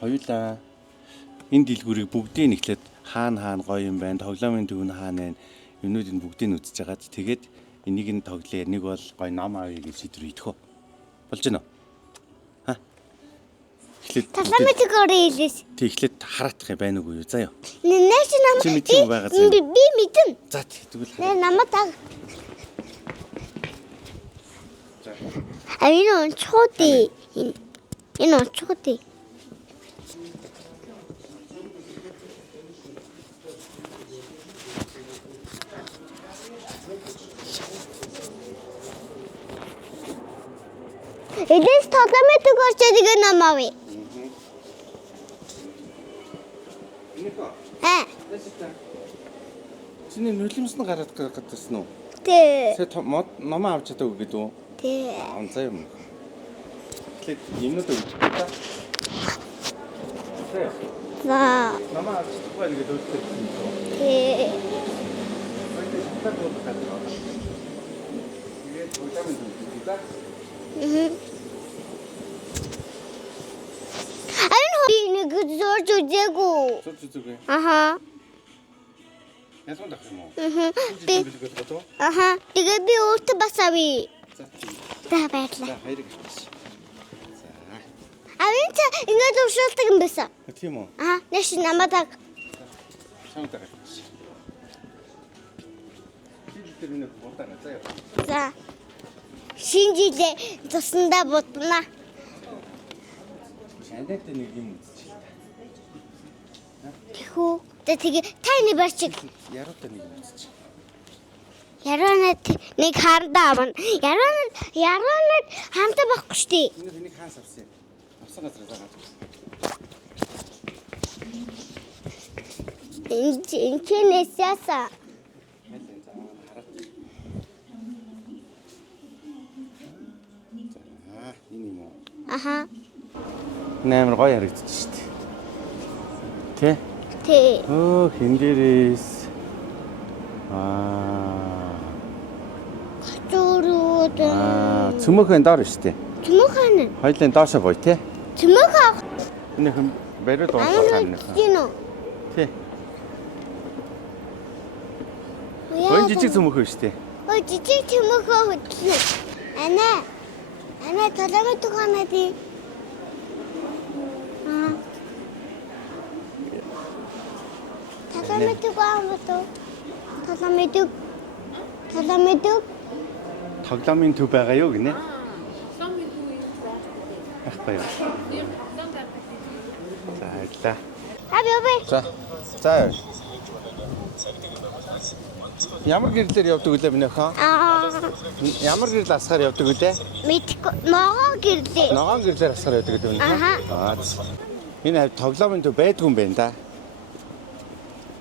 Хоёулаа энэ дэлгүүрийг бүгдийг нэхлээд хаана гоё юм байна, тоглоомын төв нь хаана байна, юмнуудыг бүгдийг нь үзэж хагаад тэгээд энийг нь тоглоё, нэг бол гоё ном авъя гэж шийдвэр идэх үү. Болж байна уу? Ха? Эхлээд Таламжиг орё хэлээс. Тэг эхлээд хараадах юм байна уу юу? Заа юу. Нээш нам. Чи мэдсэн юм байгаа заа. Би мэдэн. За тэгвэл Нэ намайг таг. Энэ онцгой. Энэ онцгой. Эдээс таламжиг орчод нэг ном авъя. Чиний нулимс нь гараад гадсан уу? Тэ. Ном авч чадаагүй гэдэг үү? Тэ. Онцгой юм. Эхлээд юмнууд өгч та. Тэ. За. Ном авч чадахгүй нэг өгдөг юм. Тэ. Нэг зорж үзээгүй. Зорж үзээгүй. Аха. Яасан дах юм уу? Би. Аха. Тэгээ би өөртөө бас авъя. За баярлалаа. За хоёрыг авчих. За. Авин та ингэж өвшөлдөг юм байсан. Тийм үү? Аха. Нэш намайг таг. Чамд авчих. Чи минь бодоо заяа. За. Шинжилээ туснда бодно. Шандат нэг юм үзчих. Тэхүү. Тэгээ таны барчиг. Яруутай нэг юм үзчих. Яраанад нэг хандаа авна. Яраанад хандаа байхгүй шүү дээ. Энийг хаан авсан юм. Авсан газар заагаад. Энэ чинээс ясаа. Энэ юм уу? Аха. Нээр гоё харагдчих шүү дээ. Тэ? Тэ. Оо, хиндэрээс. Чөрүүд. Цөмөхөн доор шүү дээ. Цөмөхөн. Хоёлын доошоо бой, тэ? Цөмөхөө. Энэ хэм бариуд уусаа нэг. Тийм үү? Тэ. Гон жижиг цөмөхөө шүү дээ. Ой, жижиг цөмөхөө хөтлөө. Ана таламж туханаа тий. Таламж туханаа. Таламж. Тоглоомын төв байгаа юу гинэ? Ахгүй юу. За баярлаа. Авъя. За. Ямар гэрлээр явдаг үлээ минь хаа? Ямар гэрэл асгаар явдаг үлээ? Мэдгүй. Ногоон гэрлээ. Ногоон гэрлээр асгаар явдаг үлээ минь хаа? Энэ тоглоомын төв байдгүй юм байна да.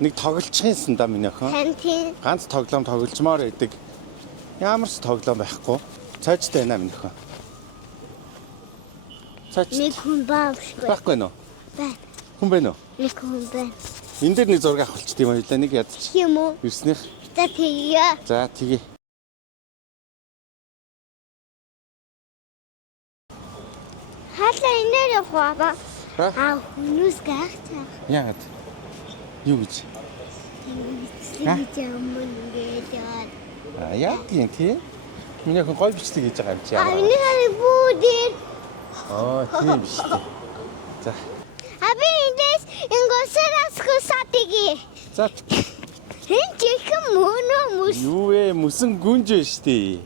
Нэг тоглолцохынсан да минь хаа? Тантин. Ганц тоглоом тоглолцмоор байдаг. Ямар ч тоглоом байхгүй. Цаочтой байна минь хаа. Нэг хүн баавшгүй. Байхгүй нөө? Бай. Хүн байна уу? Нэг хүн байна. Энд дээр нэг зураг авахулчих тийм байлаа. Нэг ядчих. Тийм үү? Ирснэх. За тэгээ. За тгий. Хаалаа инээр явах ба. Ха? Хүнээс гайхчих. Яагаад? Юу гэж? Тэгж юм ингээд. Яа тийм тий? Миний хүн гой бичлэг хийж байгаа юм чи. Миний хараа бүүдэр. Тийм биш тий. За. Аби эндээс ингосоос хусатиги. За. Энэ чихэн мөнөө Юу вэ? Мөсөн гүнж вэ штий.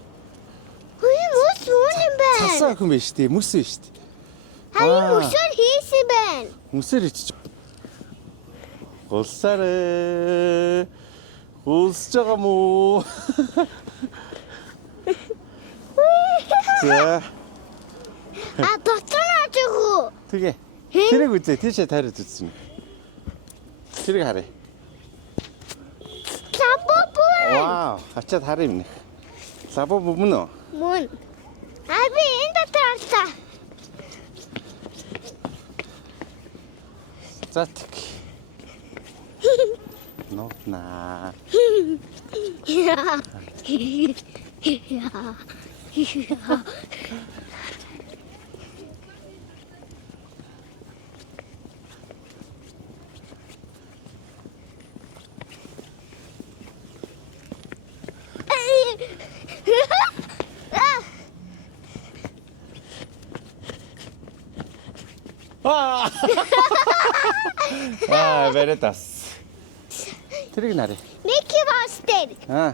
Хөөе мөс үн юм байна. Цасаа хүн биш тий. Мөс вэ штий. Хаяа мөсөр хийсэн байна. Мөсөр ичиж. Гулсарэ. Гулсж байгаа мó. За. Дотор очоо. Тэгээ. Тэрэг үзээ. Тийшээ таарж үзсэн. Тэрэг харъя. Лабобо. Вау, ачаад харъя юм нэх. Лабобо мөн үү? Мөн. Аби энэ дотор орсон. За тэг. Нотна. Я. Аа, бариадас. Тэрийг нарыг. Mickey Mouse дээр. Аа.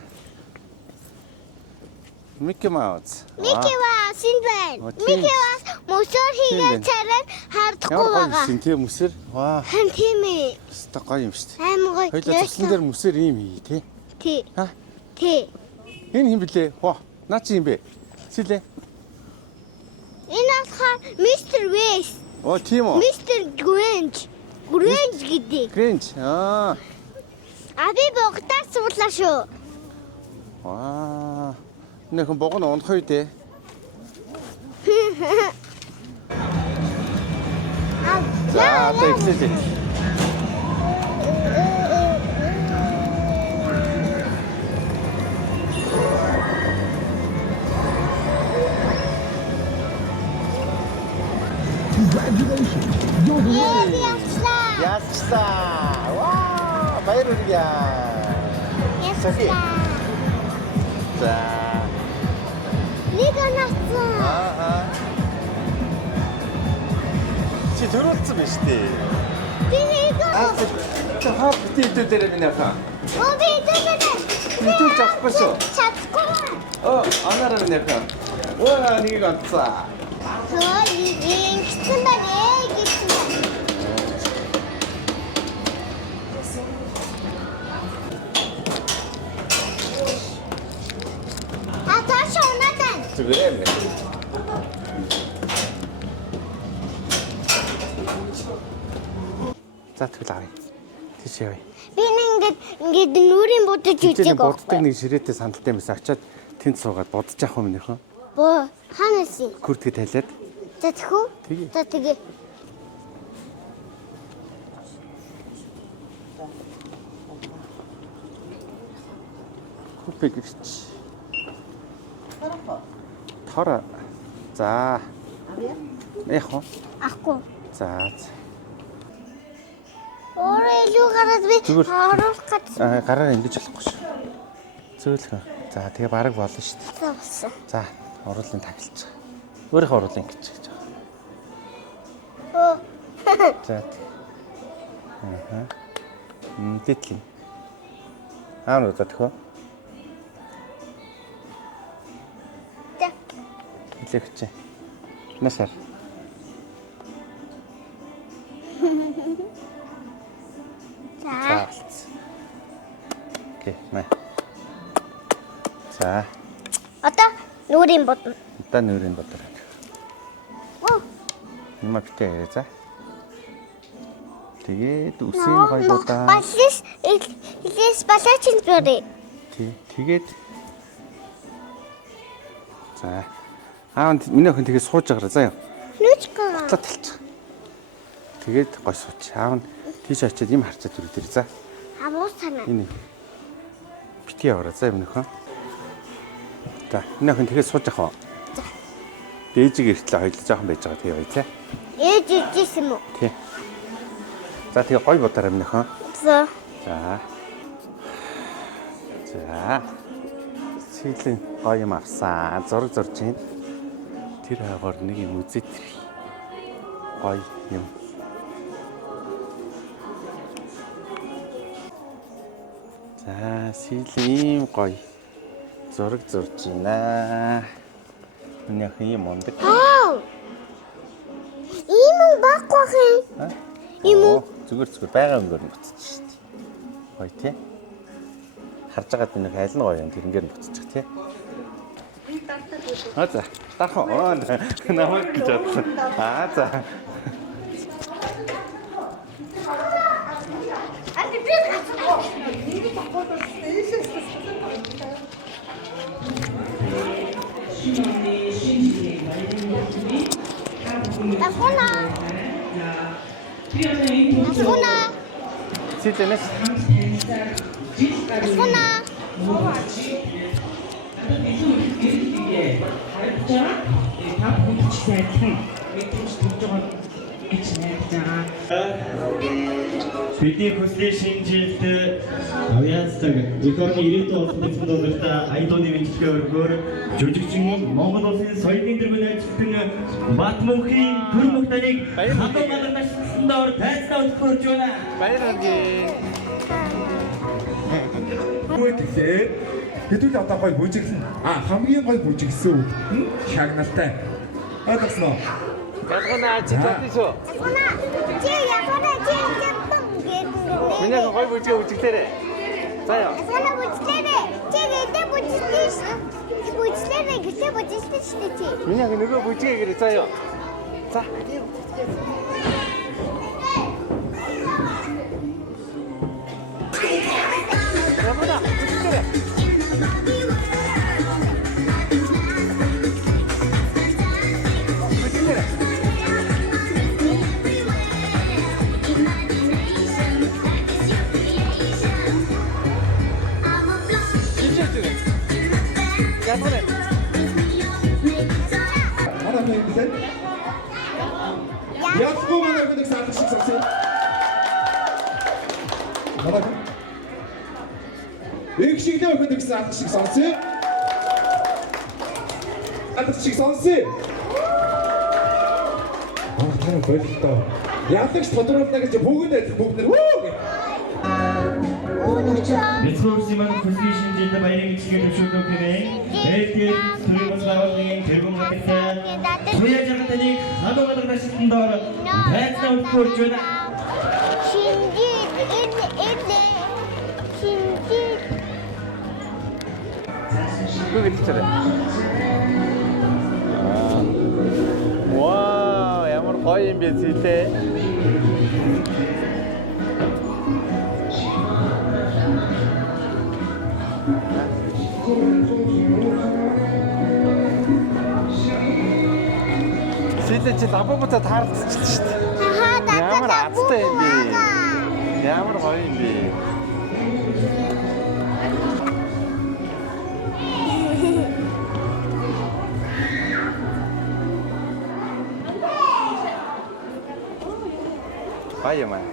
Mickey Mouse. Mickey Mouse энэ байна. Оо, тийм. Mickey Mouse мөсөр Тийм хийгээ байна. царай хардахгүй Ямар гоё байгаа. юм тийм мүсэр. Ваа. Хан тийм ээ. Өстой гоё юм шүү дээ. Аймаг гоё. Хоёлаа цуслан дээр мүсэр ийм хий тий. Тий. Ха? Тий. Энэ хин блэ? Хоо. Наа чи юм бэ? Сэлээ. Энэ болохоор Mr. West, Оо тийм үү. Mr. Grinch. Grinch гэдэг. Grinch. Аа. А би богдаа суулаа шүү. Ваа. Нэхэн богн унах үү дээ. За, одоо эхлэе. Яслаа. Яцлаа. Ваа, баяр хүргье. Яслаа. За. Нэг анацсан. Аа. Чи төрүүлсэн биз дээ. Би нэг Чи хаа битээ дээр минь хаа. Оо би дээр. Битээ чадахгүй шүү. Чадахгүй. Оо, анаараа минь хаа. Оо, нэг онцаа. Соо ингэсэн байна. Ингэсэн байна. Аташ унатан. Зүгээр юм. За тэгвэл авъя. Тийш явъя. Би ингээд нүрийн будаж Тэний үзег боддог байхгүй. нэг ширээтэй сандалтай юмс очиад тэнд суугаад бодож авах юм нөхөн. Боо ханаас юм. Күртгэ тайлаад. За тэхүү. Тэгээ. За тэгээ. Купе гэрч. Тора. За. Яг уу. Ахгүй. За. Өөрөө илүү гараад би Зүгээр. оруулах гэж Гараар ингэж болохгүй шүү. Зөөлхөн. За тэгээ бараг болно шүү дээ. завсан. За, уруулын тагилж байгаа. Өөрийнхөө уруулын гэж байгаа. Оо. За. Аа. Дэтли. Аав удаа төхөө. За. Илэхчээ. Насаар. За. Окей, май. За, Одоо нүрийн бодно. одоо нүрийн бодлоо. Оо. Нема битээ за. Тэгээд үсийн хоёлуудаа. Балис илээс балаачин бүрээ. Тий. Тэгээд за. Аав миний охин тэгээд сууж байгаараа заа юу. Нүчка. Талаа талчих. Тэгээд гой сууч. Аав нь тийш очиад юм харцаад ирүү дээр за. Авуу санаа. Энэ битгий яваараа заа миний охин. За, миний охин тэгээд сууж авах. Дээжиг эртлээ хоёул жоохон байж байгаа тэгээ бай тий. Ээж ижсэн юм уу? Тий. За тэгээ гой бодороо минь охин. За. За. За. Сүүлийн гоё юм авсан. Зураг зурж байна. Тэр хаагоор нэг юм үзээд ирье. Гоё юм. За, сүүлийн гоё зураг зурж байна. Миний охин юм ундаг. Аа. Ийм баггүй хин. Ийм үү? Зүгээр байгаа өнгөөр нь буцчих шүү дээ. Гоё тий. Харж байгаа дэнэ айл нь гоё юм тэрнгээр нь буцчих тий. Аа за. Дахо намайг гэж бодсон. Аа за. Тахуна. Тахуна. Сэлэнэс. Тахуна. гэж найдаж байгаа. Бидний хүслээ шинжилт авьяасдаг эх орны ирээдүйн улсын төсвөнд олонтой аядлууны мэдлэгээ өргөөр жүжигчин Монгол улсын соёлын тэргүүн ажилтан Батмөнхийн төр мөхтанийг хатуу гадагшсан доор тайцтай өтгөрж байна. Бүгдээ хэдүүл одоо гой бүжиглэн. Хамгийн гой бүжигсэн үг нь шагналтай. Ойлгосноо? Ягана чи татишо. Чи ягана чи жампан гэдэг. Миний гой бүжгээ үжиглээрээ. Заяа. Ягана бүжлээрээ. Чи гэдэг бүжлээс. Бүжлээрээ гэдэг бүжлээс шүү дээ чи. Миний нөгөө бүжгээ гэрээ заяа. За. Ягана бүжгэлээрээ. Манай хэлсэн. Яахгүй манай нэг саалт шиг сонсоо. Манай их шиг нэг нэг саалт шиг сонсоо. Саалт шиг сонсоо. Тань болтой. Яалагч тодруулна гэж бүгд нэр үү. Ресурсын маань хүслийн шинжилгээ баярын мэдлэгээ төвшүүлэх гэмээр ээлжид төрийн байгууллагын тэргуун гадагшаа туяа жаргалтыг хадуу гадагшсан доор тайцтай өтгөрж байна. Шинжит энэ шинжит Бүгдээрээ. Вау, ямар гоё юм бэ зүйтэй. Сэлэ чи лабобота таардчихлаа шүү дээ. Ямар азтай юм бэ? Ямар гоё юм бэ? Баяа маа.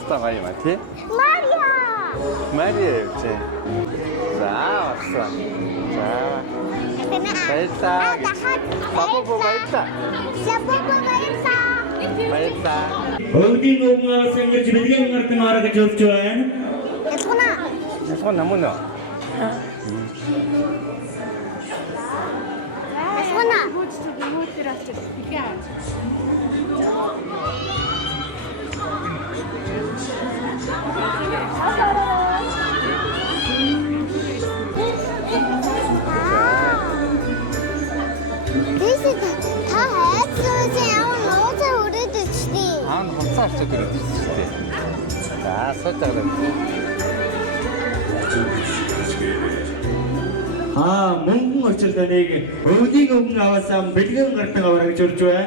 Ста баяа маа тий? Мария. Мария чи. За, авсан. За. Баярлалаа. Лабобо баярлалаа. Баярлалаа. Өвгийн өвгөөс ингэж бэлгэн гартан ороо гэж өрж байна. Ясгаа намуна. Аан хуцаа авчаад ирээд шүү дээ. За, суудаг. Мөнгөн очилдоныг өвгийн өвгөн аваасаа бэлгэн гартан ороо гэж өрж байна.